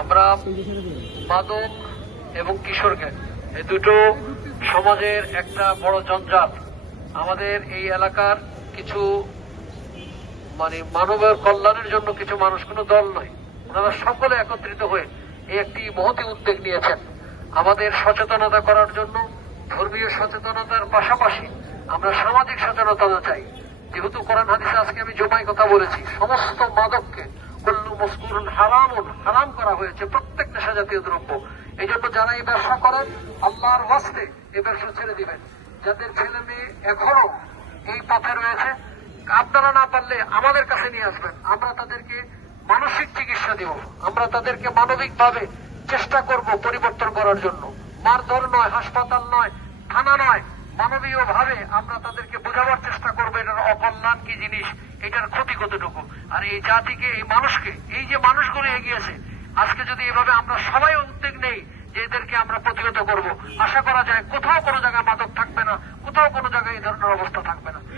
আমরা মাদক এবং কিশোর গ্যাং এই দুটো সমাজের একটা বড় জঞ্জাল। আমাদের এই এলাকার কিছু মানবের কল্যাণের জন্য কিছু মানুষ, কোনো দল নয়, ওনারা সকলে একত্রিত হয়ে এই একটি মহতী উদ্যোগ নিয়েছেন আমাদের সচেতনতা করার জন্য। ধর্মীয় সচেতনতার পাশাপাশি আমরা সামাজিক সচেতনতা চাই। যেহেতু কোরআন হাদিসে আজকে আমি জমায় কথা বলেছি, সমস্ত মাদককে কুল্লু মুসকুরুন হারামুন হারাম করা হয়েছে, প্রত্যেক নেশা জাতীয় দ্রব্য। এই জন্য যারা এই ব্যবসা করেন আল্লাহর ওয়াস্তে এই ব্যবসা ছেড়ে দিবেন। যাদের ছেলে মেয়ে এখনো এই পথে রয়েছে, আপনারা না পারলে আমাদের কাছে নিয়ে আসবেন, আমরা তাদেরকে মানসিক চিকিৎসা দিব, আমরা তাদেরকে মানবিকভাবে চেষ্টা করব পরিবর্তন করার জন্য। মারধর নয়, হাসপাতাল নয়, থানা নয়, মানবীয় ভাবে আমরা তাদেরকে বোঝাবার চেষ্টা করবো এটার অকল্যাণ কি জিনিস, এটার ক্ষতি কতটুকু। আর এই জাতিকে, এই মানুষকে, এই যে মানুষগুলো এগিয়েছে, আজকে যদি এভাবে আমরা সবাই উদ্যোগ নেই যে এদেরকে আমরা প্রতিহত করব, আশা করা যায় কোথাও কোনো জায়গায়